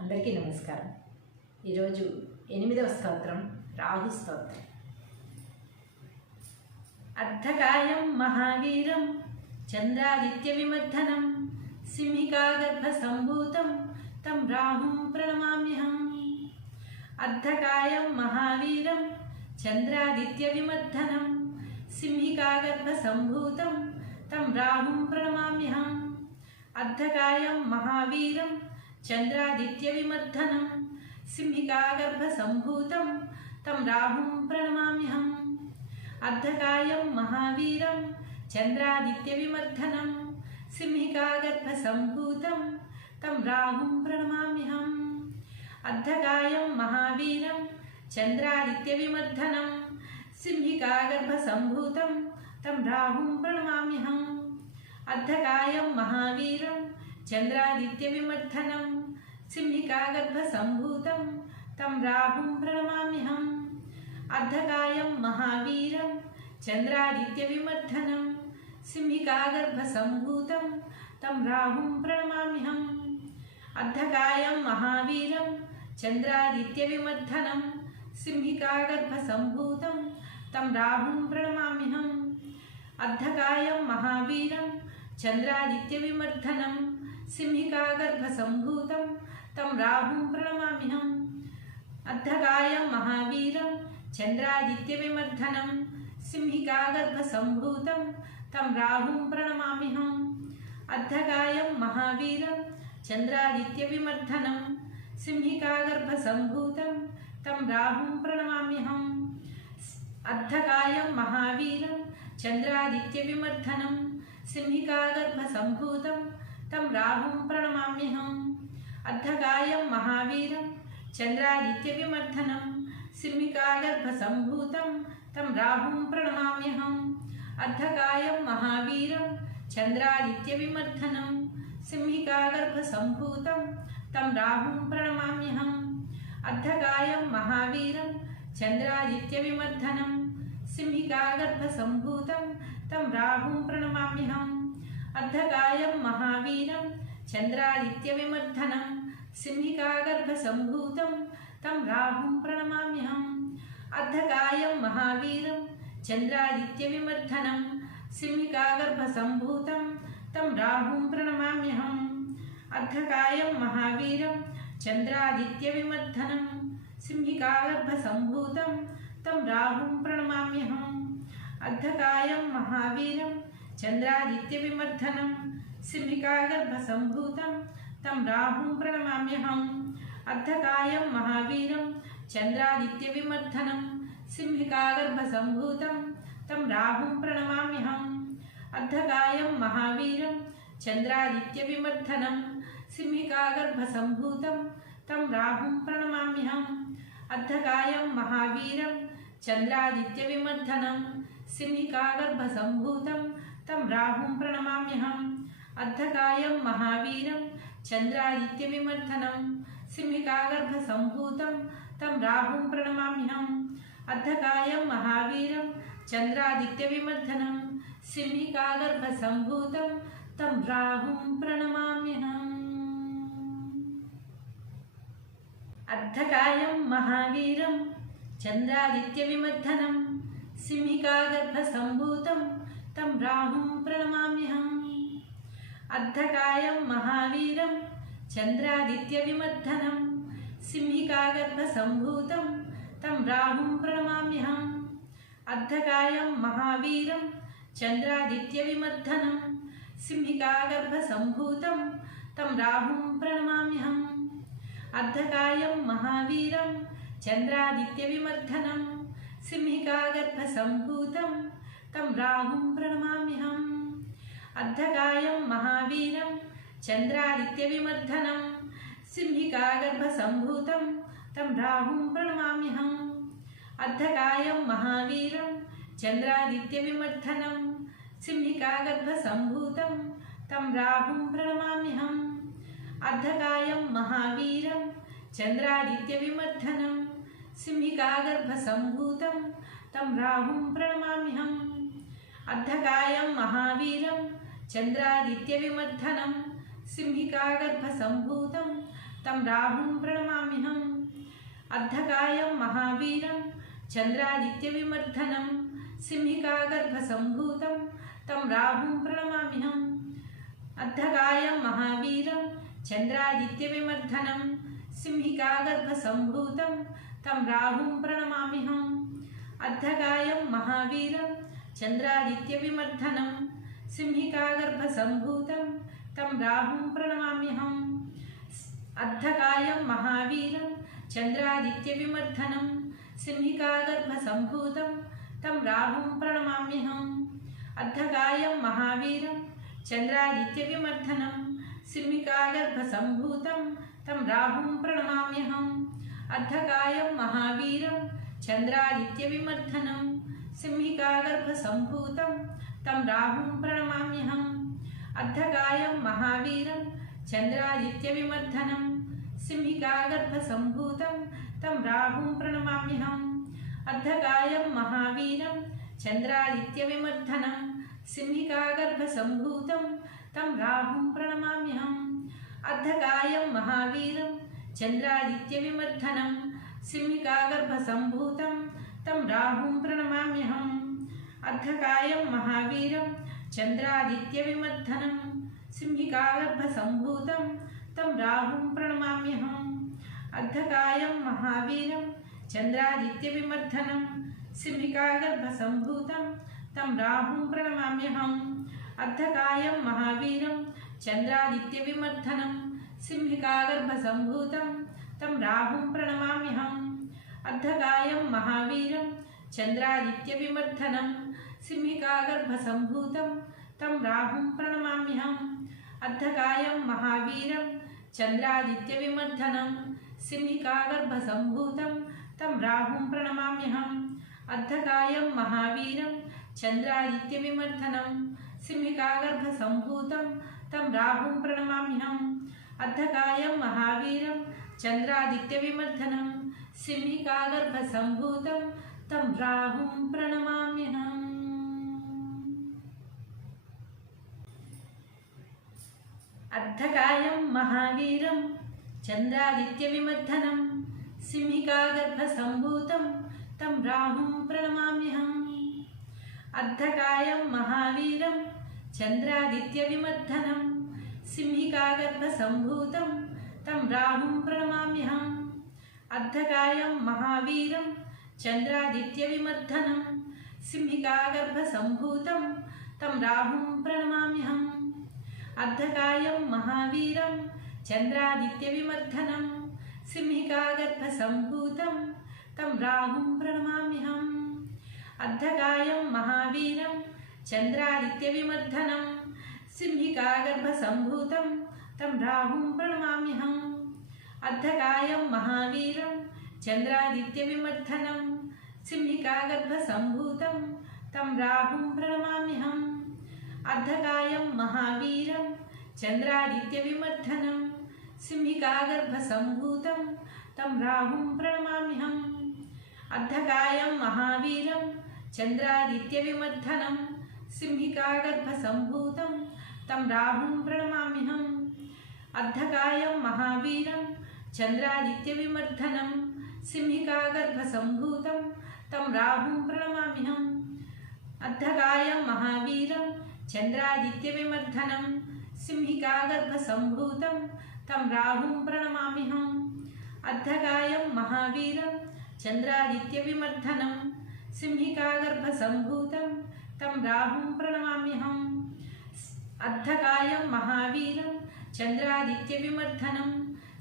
అందరికీ నమస్కారం. ఈరోజు ఎనిమిదవ స్తోత్రం రాహు స్తోత్రం. అర్ధకాయం మహావీరం చంద్రాదిత్య విమర్ధనం సింహికాగర్భ సంభూతం తం రాహుం ప్రణమామ్యహం. అర్ధకాయం మహావీరం చంద్రాదిత్య విమర్ధనం సింహికాగర్భ సంభూతం తం రాహుం ప్రణమామ్యహం. అర్ధకాయం మహావీరం చంద్రాదిత్యవిమర్ధనం సింహికాగర్భసంభూతం తం రాహుం ప్రణమామ్యహం. అర్ధకాయం మహావీరం చంద్రాదిత్యవిమర్ధనం సింహికాగర్భసంభూతం తం రాహుం ప్రణమామ్యహం. అర్ధకాయం మహావీరం చంద్రాదిత్యవిమర్ధనం సింహికాగర్భసంభూతం తం రాహుం ప్రణమామ్యహం. అర్ధకాయం మహావీరం చంద్రాదిత్యవిమర్ధనం सिंहिकागर्भसम्भूतं तं राहुं प्रणमाम्यहम्। अर्धकायं महावीरं, चन्द्रादित्यविमर्धनं। सिंहिकागर्भसम्भूतं तं राहुं प्रणमाम्यहम्। अर्धकायं महावीरं, चन्द्रादित्यविमर्धनं। सिंहिकागर्भसम्भूतं तं राहुं प्रणमाम्यहम्। अर्धकायं महावीरं, चन्द्रादित्यविमर्धनं। सिंहिकागर्भसम्भूतं राहु प्रमाम अद्धगाय महावीर चंद्रादित्य विमर्धनम सिंहिका गर्भ संभूत राहुं प्रणमाम्यहम् अद्धकायं महावीरं चन्द्रादित्यविमर्धनं सिंहिकागर्भसम्भूतं तं राहुं प्रणमाम्यहम् अद्धकायं महावीरं, चन्द्रादित्यविमर्धनं सिंहिकागर्भसम्भूतं तं राहुं प्रणमाम्यहम् अद्धकायं महावीरं, चन्द्रादित्यविमर्धनं सिंहिकागर्भसम्भूतं तं राहुं प्रणमाम्यहम् अर्धगायम महावीर चंद्रादित्य विमर्दनम सिमिका गर्भ संभूत तम राहु प्रणमाम्यहम अर्धगायं महावीरं चन्द्रादित्यविमर्धनं सिंहिकागर्भसम्भूतं तं राहुं प्रणमाम्यहम्। अर्धगायं महावीरं चन्द्रादित्यविमर्धनं सिंहिकागर्भसम्भूतं तं राहुं प्रणमाम्यहम्। अर्धगायं महावीरं चन्द्रादित्यविमर्धनं सिंहिकागर्भसम्भूतं तं राहुं प्रणमाम्यहम्। महावीर चंद्रादित्य चन्द्रादित्यविमर्धनम् सिंहिकागर्भसम्भूतं तं राहुं प्रणमाम्यहम्, अर्धकायं महावीरं, चन्द्रादित्यविमर्धनं, सिंहिकागर्भसम्भूतं तं राहुं प्रणमाम्यहम्, अर्धकायं महावीरं, चन्द्रादित्यविमर्धनं, सिंहिकागर्भसम्भूतं तं राहुं प्रणमाम्यहम्, अर्धकायं महावीरं, चन्द्रादित्यविमर्धनं, सिंहिकागर्भसम्भूतं राहुं प्रणमाम्य हम अर्धकाय महावीर चंद्रादित्य चन्द्रादित्यविमर्धनं सिंहिकागर्भसम्भूतं तम राहुं प्रणमाम्यहम्। अर्धकायं महावीरं चन्द्रादित्यविमर्धनं सिंहिकागर्भसम्भूतं तम राहुं प्रणमाम्यहम्। अर्धकायं महावीरं चन्द्रादित्यविमर्धनं सिंहिकागर्भसम्भूतं तम राहुं प्रणमाम्यहम्। अर्धकाय महावीरं चन्द्रादित्यविमर्थनम्, सिंहिकागर्भसम्भूतम्, तं राहुं प्रणमाम्यहम्। अर्धकायं महावीरं चन्द्रादित्यविमर्थनं सिंहिकागर्भसम्भूतं तं राहुं प्रणमाम्यहम्। अर्धकायं महावीरं चन्द्रादित्यविमर्थनं सिंहिकागर्भसम्भूतं तं राहुं प्रणमाम्यहम्। అర్ధకాయం మహావీరం చంద్రాదిత్య విమర్ధనం సింహికాగర్భ సంభూతం తం రాహుం ప్రణమామ్యహం. అర్ధకాయం మహావీరం చంద్రాదిత్య విమర్ధనం సింహికాగర్భ సంభూతం తం రాహుం ప్రణమామ్యహం. అర్ధకాయం మహావీరం చంద్రాదిత్య విమర్ధనం సింహికాగర్భ సంభూతం తం రాహుం ప్రణమామ్యహం. अर्धगायं महावीरं चन्द्रादित्यविमर्धनं सिंहिकागर्भसम्भूतं तं राहुं प्रणमाम्यहम्। अर्धगायं महावीरं चन्द्रादित्यविमर्धनं सिंहिकागर्भसम्भूतं तं राहुं प्रणमाम्यहम्। अर्धगायं महावीरं चन्द्रादित्यविमर्धनं सिंहिकागर्भसम्भूतं तं राहुं प्रणमाम्यहम्। अर्धगायं महावीरं चन्द्रादित्यविमर्धनं सिंहिकागर्भसम्भूतं तं राहुं प्रणमाम्यहम्। अर्धकायं महावीरं चन्द्रादित्यविमर्धनं सिंहिकागर्भसम्भूतं तं राहुं प्रणमाम्यहम्। गर्भ संभूत तम राहु तं हम अर्धकाय महावीर चंद्रादित्य चन्द्रादित्यविमर्धनं सिंहिकागर्भसम्भूतं तं राहुं प्रणमाम्यहम् अर्धकायं महावीरं चन्द्रादित्यविमर्दनं सिंहिकागर्भसम्भूतं तं राहुं प्रणमाम्यहम् अर्धकायं महावीरं चन्द्रादित्यविमर्दनं सिंहिकागर्भसम्भूतं तं राहुं प्रणमाम्यहम् अर्धकायं महावीरं चन्द्रादित्यविमर्दनं सिंहिकागर्भसम्भूतं तं राहुं प्रणमाम्यहम्। अर्धकायं महावीरं, चन्द्रादित्यविमर्दनं, सिंहिकागर्भसम्भूतं, तं राहुं प्रणमाम्यहम्। अर्धकायं महावीरं, चन्द्रादित्यविमर्दनं, सिंहिकागर्भसम्भूतं, तं राहुं प्रणमाम्यहम्। अर्धकायं महावीरं, चन्द्रादित्यविमर्दनं, सिंहिकागर्भसम्भूतं, तं राहुं प्रणमाम्यहम्। अर्धकायं महावीरं चन्द्रादित्यविमर्दनं सिंहिकागर्भसम्भूतं तं राहुं प्रणमाम्यहम्। अर्धकायं महावीरं चन्द्रादित्यविमर्दनं सिंहिकागर्भसम्भूतं तं राहुं प्रणमाम्यहम्। अर्धकायं महावीरं चन्द्रादित्यविमर्दनं सिंहिकागर्भसम्भूतं तं राहुं प्रणमाम्यहम्। अर्धकायं महावीरं चन्द्रादित्यविमर्दनं सिंहिकागर्भसम्भूतं तं राहुं प्रणमाम्यहम्। अर्धकायं महावीरं चन्द्रादित्यविमर्दनं सिंहिकागर्भसम्भूतं तं राहुं प्रणमाम्यहम्। अर्धकायं महावीरं चन्द्रादित्यविमर्दनं सिंहिकागर्भसम्भूतं तं राहुं प्रणमाम्यहम्। अर्धकायं महावीरं चन्द्रादित्यविमर्दनं सिंहिकागर्भसम्भूतं तं राहुं प्रणमाम्यहम्। अर्धकायं महावीरं चन्द्रादित्यविमर्दनं सिंहिकागर्भसम्भूतं तं राहुं प्रणमाम्यहम् अर्धकायं महावीरं चन्द्रादित्यविमर्दनं सिंहिकागर्भसम्भूतं तं राहुं प्रणमाम्यहम् अर्धकायं महावीरं चन्द्रादित्यविमर्दनं सिंहिकागर्भसम्भूतं तं राहुं प्रणमाम्यहम् अर्धकायं महावीरं चन्द्रादित्यविमर्दनं सिंहिकागर्भसम्भूतं तं राहुं प्रणमाम्यहम्। अर्धकायं महावीरं चन्द्रादित्यविमर्दनं सिंहिकागर्भसम्भूतं तं राहुं प्रणमाम्यहम्। अर्धकायं महावीरं चन्द्रादित्यविमर्दनं सिंहिकागर्भसम्भूतं तं राहुं प्रणमाम्यहम् अर्धकायं महावीरं चन्द्रादित्यविमर्दनं सिंहिकागर्भसम्भूतं, तं राहुं प्रणमाम्यहम्। अर्धकायं महावीरं चन्द्रादित्यविमर्दनं सिंहिकागर्भसम्भूतं, तं राहुं प्रणमाम्यहम्। अर्धकायं महावीरं चन्द्रादित्यविमर्दनं सिंहिकागर्भसम्भूतं, तं राहुं प्रणमाम्यहम्। अर्धकायं महावीरं चन्द्रादित्यविमर्दनं सिंहिकागर्भसम्भूतं तं राहुं प्रणमाम्यहम् अर्धकायं महावीरं चन्द्रादित्यविमर्दनं सिंहिकागर्भसम्भूतं तं राहुं प्रणमाम्यहम् अर्धकायं महावीरं चन्द्रादित्यविमर्दनं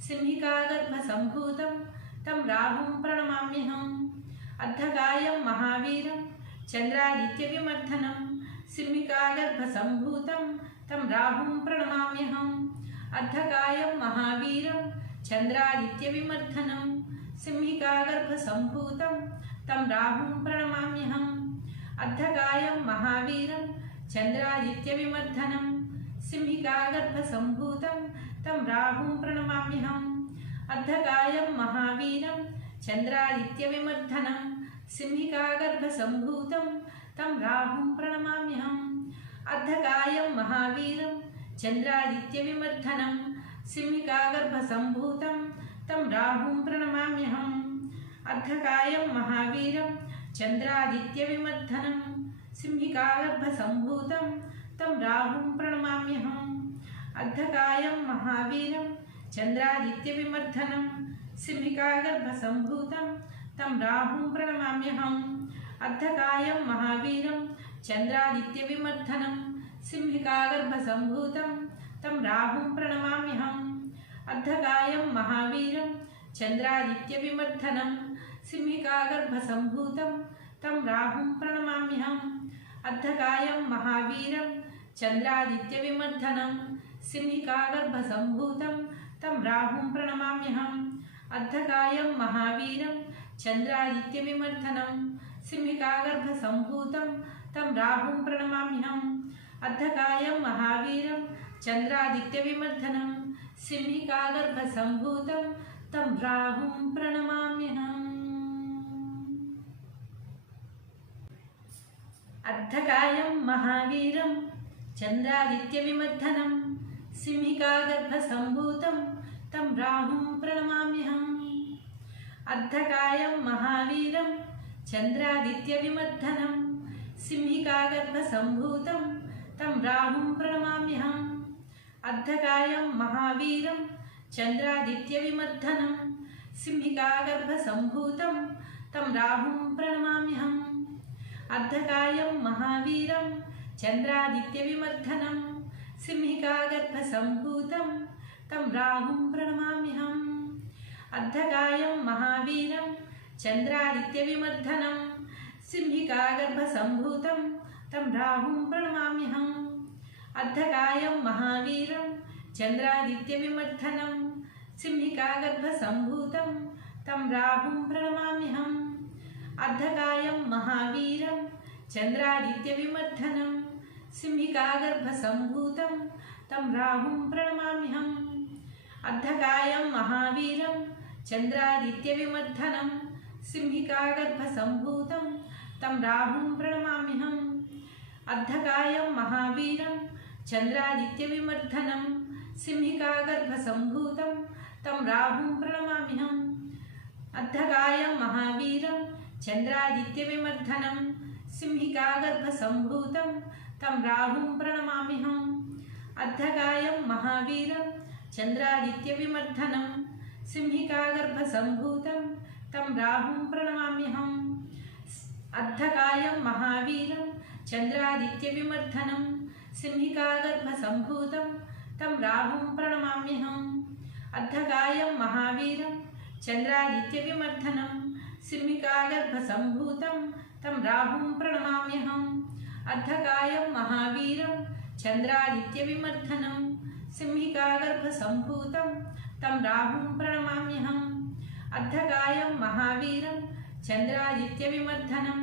सिंहिकागर्भसम्भूतं तं राहुं प्रणमाम्यहम् अर्धकायं महावीरं चन्द्रादित्यविमर्दनं सिंहिकागर्भसम्भूतं तं राहुं प्रणमाम्यहम्। अर्धकायं महावीरं चन्द्रादित्यविमर्दनं सिंहिकागर्भसम्भूतं तं राहुं प्रणमाम्यहम्। अर्धकायं महावीरं चन्द्रादित्यविमर्दनं सिंहिकागर्भसम्भूतं तं राहुं प्रणमाम्यहम्। अर्धकायं महावीरं सिंहिकागर्भसम्भूतं तं राहुं प्रणमाम्यहम्। अर्धकायं महावीरं, चन्द्रादित्यविमर्दनं, सिंहिकागर्भसम्भूतं, तं राहुं प्रणमाम्यहम्। अर्धकायं महावीरं, चन्द्रादित्यविमर्दनं, सिंहिकागर्भसम्भूतं, तं राहुं प्रणमाम्यहम्। अर्धकायं महावीरं, चन्द्रादित्यविमर्दनं, सिंहिकागर्भसम्भूतं, तं राहुं प्रणमाम्यहम्। अर्धकायं महावीरं चन्द्रादित्यविमर्दनं सिंहिकागर्भसम्भूतं तं राहुं प्रणमाम्यहम्। अर्धकायं महावीरं चन्द्रादित्यविमर्दनं सिंहिकागर्भसम्भूतं तं राहुं प्रणमाम्यहम्। अर्धकायं महावीरं चन्द्रादित्यविमर्दनं सिंहिकागर्भसम्भूतं तं राहुं प्रणमाम्यहम्। महावीरं चन्द्रादित्यविमर्दनं सिंहिकागर्भसम्भूतं तं राहुं प्रणमाम्यहम् अर्धकायं महावीरं चन्द्रादित्यविमर्दनं सिंहिकागर्भसम्भूतं तं राहुं प्रणमाम्यहम्। अर्धकायं महावीरं चन्द्रादित्यविमर्दनं सिंहिकागर्भसम्भूतं तं राहुं प्रणमाम्यहम्। अर्धकायं महावीरं चन्द्रादित्यविमर्दनं सिंहिकागर्भसम्भूतं तं राहुं प्रणमाम्यहम् अर्धकायं महावीरं चन्द्रादित्यविमर्दनं सिंहिकागर्भसम्भूतं तं राहुं प्रणमाम्यहम् अर्धकायं महावीरं चन्द्रादित्यविमर्दनं सिंहिकागर्भसम्भूतं तं राहुं प्रणमाम्यहम् अर्धकायं महावीरं चन्द्रादित्यविमर्दनं सिंहिकागर्भसम्भूतं तं राहुं प्रणमाम्यहम्। अर्धकायं महावीरं चन्द्रादित्यविमर्दनं सिंहिकागर्भसम्भूतं तं राहुं प्रणमाम्यहम्। अर्धकायं महावीरं चन्द्रादित्यविमर्दनं सिंहिकागर्भसम्भूतं तं राहुं प्रणमाम्यहम्। महावीरं चन्द्रादित्यविमर्दनं सिंहिकागर्भसम्भूतं तं राहुं प्रणमाम्यहम् अर्धकायं महावीरं चन्द्रादित्यविमर्दनं सिंहिकागर्भसम्भूतं तं राहुं प्रणमाम्यहम् अर्धकायं महावीरं चन्द्रादित्यविमर्दनं सिंहिकागर्भसम्भूतं तं राहुं प्रणमाम्यहम् अर्धकायं महावीरं चन्द्रादित्यविमर्दनं सिंहिकागर्भसम्भूतं तं राहुं प्रणमाम्यहम्। अर्धकायं महावीरं चन्द्रादित्यविमर्दनं सिंहिकागर्भसम्भूतं, तं राहुं प्रणमाम्यहम्। अर्धकायं महावीरं चन्द्रादित्यविमर्दनं सिंहिकागर्भसम्भूतं, तं राहुं प्रणमाम्यहम्। अर्धकायं महावीरं चन्द्रादित्यविमर्दनं सिंहिकागर्भसम्भूतं, तं राहुं प्रणमाम्यहम्। अर्धकायं महावीरं चन्द्रादित्यविमर्दनं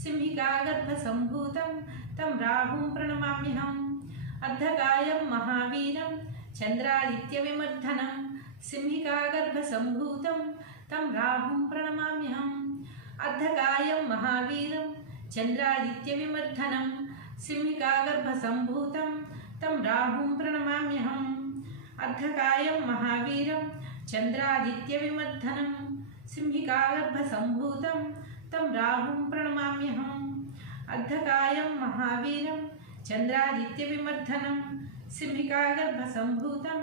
सिंहिकागर्भसम्भूतं तं राहुं प्रणमाम्यहम्। अर्धकायं महावीरं चन्द्रादित्यविमर्दनं सिंहिकागर्भसम्भूतं तं राहुं प्रणमाम्यहम्। अर्धकायं महावीरं चन्द्रादित्यविमर्दनं सिंहिकागर्भसम्भूतं तं राहुं प्रणमाम्यहम्। अर्धकायं महावीरं चन्द्रादित्यविमर्दनं सिंहिकागर्भसम्भूतं तं राहुं प्रणमाम्यहम्। अर्धकायं महावीरं चन्द्रादित्यविमर्दनं सिंहिकागर्भसम्भूतं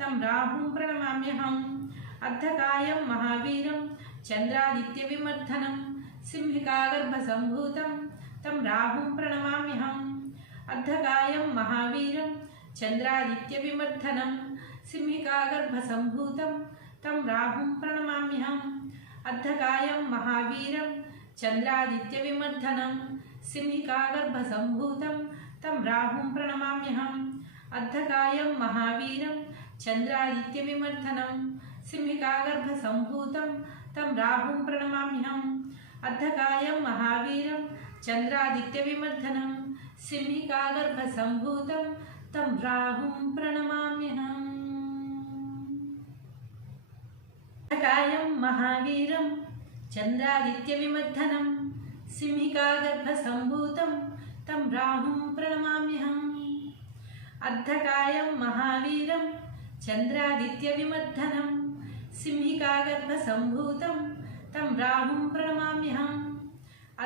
तं राहुं प्रणमाम्यहम्। अर्धकायं महावीरं चन्द्रादित्यविमर्दनं सिंहिकागर्भसम्भूतं तं राहुं प्रणमाम्यहम्। महावीरं चन्द्रादित्यविमर्दनं सिंहिकागर्भसम्भूतं तं राहुं प्रणमाम्यहम्, अर्धकायं महावीरं चन्द्रादित्यविमर्दनं सिंहिकागर्भसम्भूतं तं राहुं प्रणमाम्यहम्, अर्धकायं महावीरं चन्द्रादित्यविमर्दनं सिंहिकागर्भसम्भूतं तं राहुं प्रणमाम्यहम्, अर्धकायं महावीरं चन्द्रादित्यविमर्दनं सिंहिकागर्भसम्भूतं तं राहुं प्रणमाम्यहम्। अर्धकायं महावीरं चन्द्रादित्यविमर्दनं सिंहिकागर्भसम्भूतं तं राहुं प्रणमाम्यहम् अर्धकायं महावीरं चन्द्रादित्यविमर्दनं सिंहिकागर्भसम्भूतं तं राहुं प्रणमाम्यहम्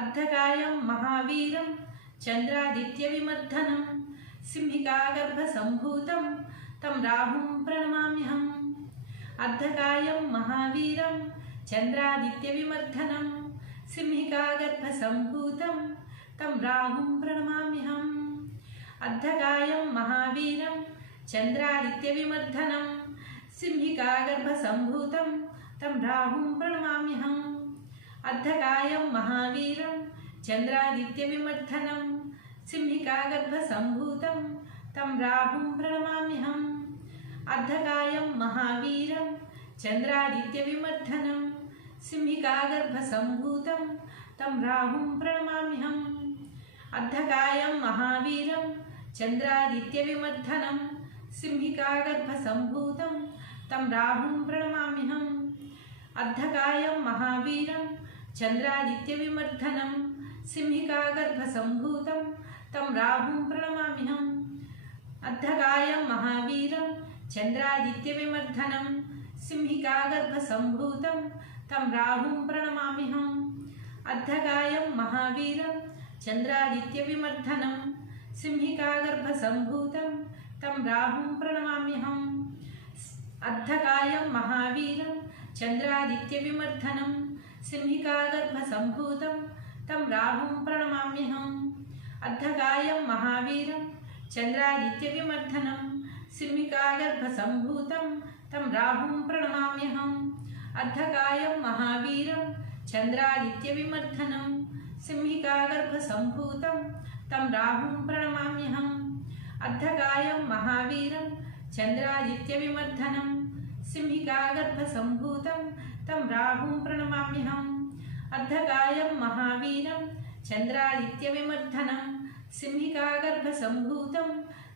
अर्धकायं महावीरं चन्द्रादित्यविमर्दनं सिंहिकागर्भसम्भूतं तं राहुं प्रणमाम्यहम् अर्धकायं महावीरं चन्द्रादित्यविमर्दनं सिंहिकागर्भसम्भूतं तं राहुं प्रणमाम्यहम्। अर्धकायं महावीरं चन्द्रादित्यविमर्दनं सिंहिकागर्भसम्भूतं तं राहुं प्रणमाम्यहम्। अर्धकायं महावीरं चन्द्रादित्यविमर्दनं सिंहिकागर्भसम्भूतं तं राहुं प्रणमाम्यहम् अर्धकायं महावीरं चन्द्रादित्यविमर्दनं सिंहिकागर्भसम्भूतं तं राहुं प्रणमाम्यहम्। अर्धकायं महावीरं चन्द्रादित्यविमर्दनं सिंहिकागर्भसम्भूतं तं राहुं प्रणमाम्यहम्। अर्धकायं महावीरं चन्द्रादित्यविमर्दनं सिंहिकागर्भसम्भूतं तं राहुं प्रणमाम्यहम्। अर्धकायं महावीरं चन्द्रादित्यविमर्दनं सिंहिकागर्भसम्भूतं तं राहुं प्रणमाम्यहम्। अर्धकायं महावीरं चन्द्रादित्यविमर्दनं सिंहिकागर्भसम्भूतं तं राहुं प्रणमाम्यहम्। अर्धकायं महावीरं चन्द्रादित्यविमर्दनं सिंहिकागर्भसम्भूतं तं राहुं प्रणमाम्यहम्। महावीरं चन्द्रादित्यविमर्दनं सिंहिकागर्भसम्भूतं तं राहुं प्रणमाम्यहम्, अर्धकायं महावीरं चन्द्रादित्यविमर्दनं सिंहिकागर्भसम्भूतं तं राहुं प्रणमाम्यहम्, अर्धकायं महावीरं चन्द्रादित्यविमर्दनं सिंहिकागर्भसम्भूतं तं राहुं प्रणमाम्यहम्, अर्धकायं महावीरं चन्द्रादित्यविमर्दनं सिंहिकागर्भसम्भूतं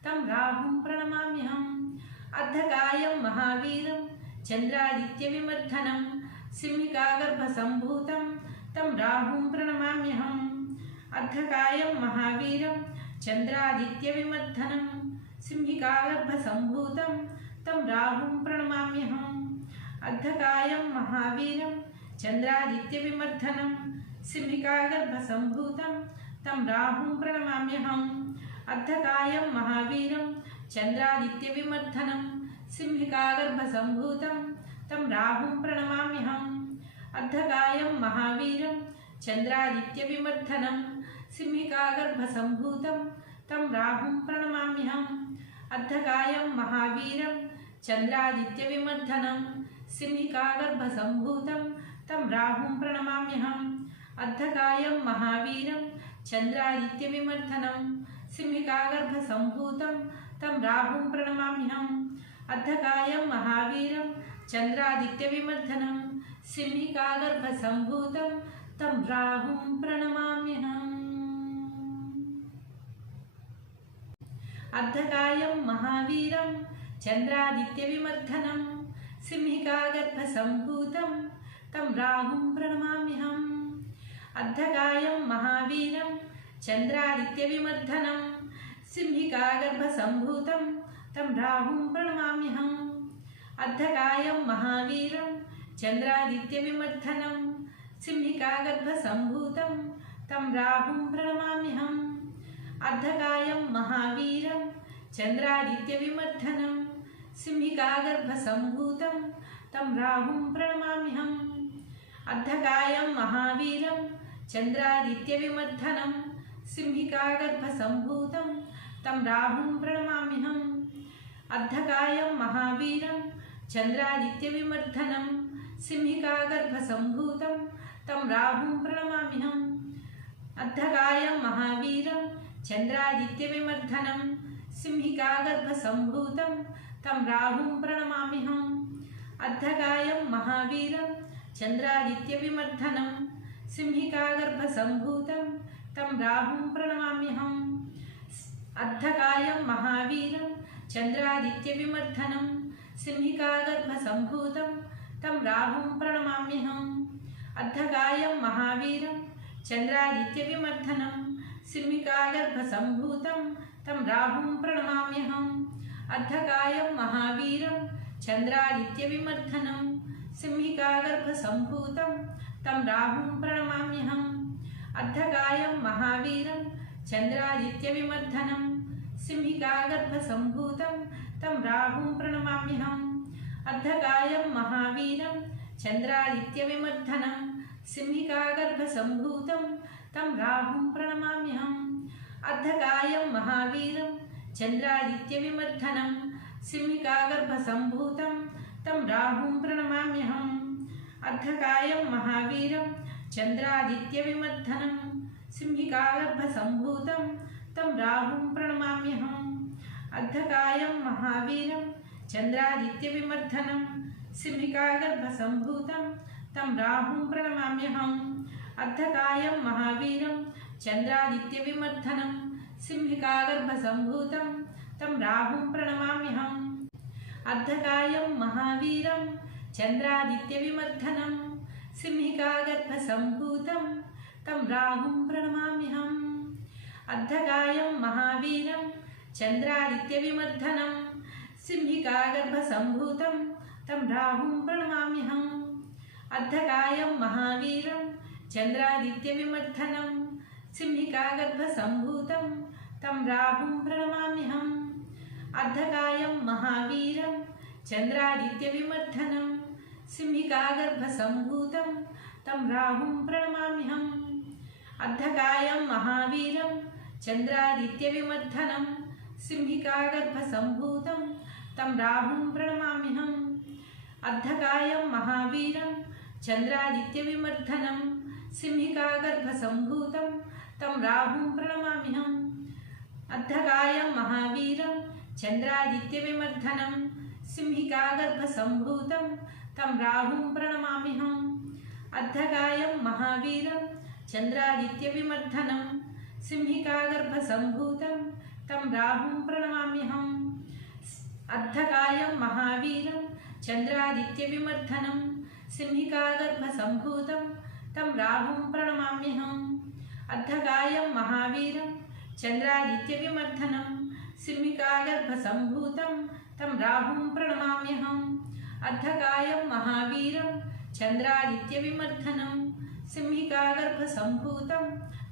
तं राहुं प्रणमाम्यहम्। अर्धकायं महावीरं चन्द्रादित्यविमर्दनं सिंहिकागर्भसम्भूतं तं राहुं प्रणमाम्यहम्। अर्धकायं महावीरं चन्द्रादित्यविमर्दनं सिंहिकागर्भसम्भूतं तं राहुं प्रणमाम्यहम्। अर्धकायं महावीरं चन्द्रादित्यविमर्दनं सिंहिकागर्भसम्भूतं तं राहुं प्रणमाम्यहम्। अर्धकायं महावीरं चन्द्रादित्यविमर्दनं सिंहिकागर्भसम्भूतं तं राहुं प्रणमाम्यहम्। अर्धकायं महावीरं चन्द्रादित्यविमर्दनं सिंहिकागर्भसम्भूतं तं राहुं प्रणमाम्यहम्। अर्धकायं महावीरं चन्द्रादित्यविमर्दनं सिंहिकागर्भसम्भूतं तं राहुं प्रणमाम्यहम्। अर्धकायं महावीरं चन्द्रादित्यविमर्दनं सिंहिकागर्भसम्भूतं तं राहुं प्रणमाम्यहम् अर्धकायं महावीरं चन्द्रादित्यविमर्दनं सिंहिकागर्भसम्भूतं तं राहुं प्रणमाम्यहम् अर्धकायं महावीरं चन्द्रादित्यविमर्दनं सिंहिकागर्भसम्भूतं तं राहुं प्रणमाम्यहम् अर्धकायं महावीरं चन्द्रादित्यविमर्दनं सिंहिकागर्भसम्भूतं तं राहुं प्रणमाम्यहम्। अर्धकायं महावीरं चन्द्रादित्यविमर्दनं सिंहिकागर्भसम्भूतं तं राहुं प्रणमाम्यहम्। अर्धकायं महावीरं चन्द्रादित्यविमर्दनं सिंहिकागर्भसम्भूतं तं राहुं प्रणमाम्यहम्। अर्धकायं महावीरं चन्द्रादित्यविमर्दनं सिंहिकागर्भसम्भूतं तं राहुं प्रणमाम्यहम्। अर्धकायं महावीरं चन्द्रादित्यविमर्दनं सिंहिकागर्भसम्भूतं तं राहुं प्रणमाम्यहम्। अर्धकायं महावीरं चन्द्रादित्यविमर्दनं सिंहिकागर्भसम्भूतं तं राहुं प्रणमाम्यहम्। अर्धकायं महावीरं चन्द्रादित्यविमर्दनं सिंहिकागर्भसम्भूतं तं राहुं प्रणमाम्यहम्। अर्धकायं महावीरं चन्द्रादित्यविमर्दनं सिंहिकागर्भसम्भूतं तं राहुं प्रणमाम्यहम्। अर्धकायं महावीरं चन्द्रादित्यविमर्दनं सिंहिकागर्भसम्भूतं तं राहुं प्रणमाम्यहम्। अर्धकायं महावीरं चन्द्रादित्यविमर्दनं सिंहिकागर्भसम्भूतं तं राहुं प्रणमाम्यहम्। अर्धकायं महावीरं चन्द्रादित्यविमर्दनं सिंहिकागर्भसम्भूतं तं राहुं प्रणमाम्यहम्। अर्धकायं महावीरं चन्द्रादित्यविमर्दनं सिंहिकागर्भसम्भूतं तं राहुं प्रणमाम्यहम्। अर्धकायं महावीरं चन्द्रादित्यविमर्दनं सिंहिकागर्भसम्भूतं तं राहुं प्रणमाम्यहम्। अर्धकायं महावीरं चन्द्रादित्यविमर्दनं सिंहिकागर्भसम्भूतं तं राहुं प्रणमाम्यहम्। अर्धकायं महावीरं चन्द्रादित्यविमर्दनं सिंहिकागर्भसम्भूतं तं राहुं प्रणमाम्यहम्। अर्धकायं महावीरं चन्द्रादित्यविमर्दनं सिंहिकागर्भसम्भूतं तं राहुं प्रणमाम्यहम्। अर्धकायं महावीरं चन्द्रादित्यविमर्दनं सिंहिकागर्भसम्भूतं तं राहुं प्रणमाम्यहम् अर्धकायं महावीरं चन्द्रादित्यविमर्दनं सिंहिकागर्भसम्भूतं तं राहुं प्रणमाम्यहम् अर्धकायं महावीरं चन्द्रादित्यविमर्दनं सिंहिकागर्भसम्भूतं तं राहुं प्रणमाम्यहम् अर्धकायं महावीरं चन्द्रादित्यविमर्दनं सिंहिकागर्भसम्भूतं तं राहुं प्रणमाम्यहम् अर्धकायं महावीरं चन्द्रादित्यविमर्दनं सिंहिकागर्भसम्भूतं तं राहुं प्रणमाम्यहम्। अर्धकायं महावीरं चन्द्रादित्यविमर्दनं सिंहिकागर्भसम्भूतं तं राहुं प्रणमाम्यहम्। अर्धकायं महावीरं चन्द्रादित्यविमर्दनं सिंहिकागर्भसम्भूतं तं राहुं प्रणमाम्यहम्। अर्धकायं महावीरं चन्द्रादित्यविमर्दनं सिंहिकागर्भसम्भूतं तं राहुं प्रणमाम्यहम्। अर्धकायं महावीरं चन्द्रादित्यविमर्दनं सिंहिकागर्भसम्भूतं तं राहुं प्रणमाम्यहम्। अर्धकायं महावीरं चन्द्रादित्यविमर्दनं सिंहिकागर्भसम्भूतं तं राहुं प्रणमाम्यहम्। अर्धकायं महावीरं चन्द्रादित्यविमर्दनं सिंहिकागर्भसम्भूतं तं राहुं प्रणमाम्यहम्। अर्धकायं महावीरं चन्द्रादित्यविमर्दनं सिंहिकागर्भसम्भूतं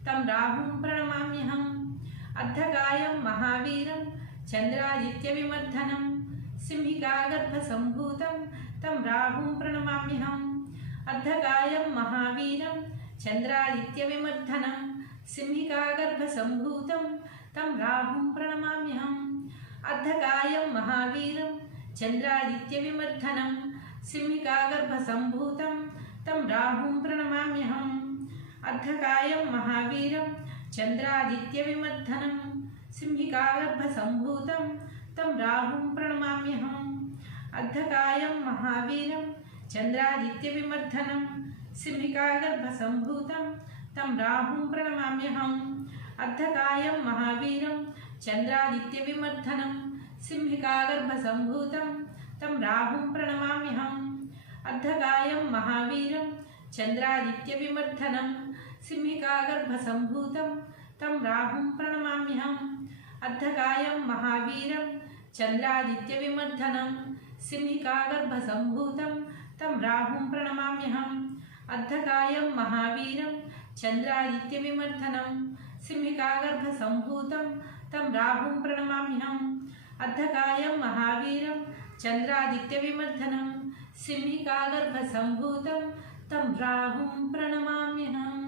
तं राहुं प्रणमाम्यहम्। अर्धकायं महावीरं चन्द्रादित्यविमर्दनं सिंहिकागर्भसम्भूतं तं राहुं प्रणमाम्यहम्। अर्धकायं महावीरं चन्द्रादित्यविमर्दनं सिंहिकागर्भसम्भूतं तं राहुं प्रणमाम्यहम्। अर्धकायं महावीरं चन्द्रादित्यविमर्दनं सिंहिकागर्भसम्भूतं, तं राहुं प्रणमाम्यहम्। अर्धकायं महावीरं चन्द्रादित्यविमर्दनं सिंहिकागर्भसम्भूतं, तं राहुं प्रणमाम्यहम्। अर्धकायं महावीरं चन्द्रादित्यविमर्दनं सिंहिकागर्भसम्भूतं, तं राहुं प्रणमाम्यहम्। अर्धकायं महावीरं चन्द्रादित्यविमर्दनं सिंहिकागर्भसम्भूतं तं राहुं प्रणमाम्यहम्। अर्धकायं महावीरं चन्द्रादित्यविमर्दनं सिंहिकागर्भसम्भूतं तं राहुं प्रणमाम्यहम्। अर्धकायं महावीरं चन्द्रादित्यविमर्दनं सिंहिकागर्भसम्भूतं तं राहुं प्रणमाम्यहम्। अर्धकायं महावीरं चन्द्रादित्यविमर्दनं सिंहिकागर्भसम्भूतं तं राहुं प्रणमाम्यहम् सिंह महावीरं चन्द्रादित्यविमर्दनं सिंहिकागर्भसम्भूतं तं राहुं प्रणमाम्यहम्।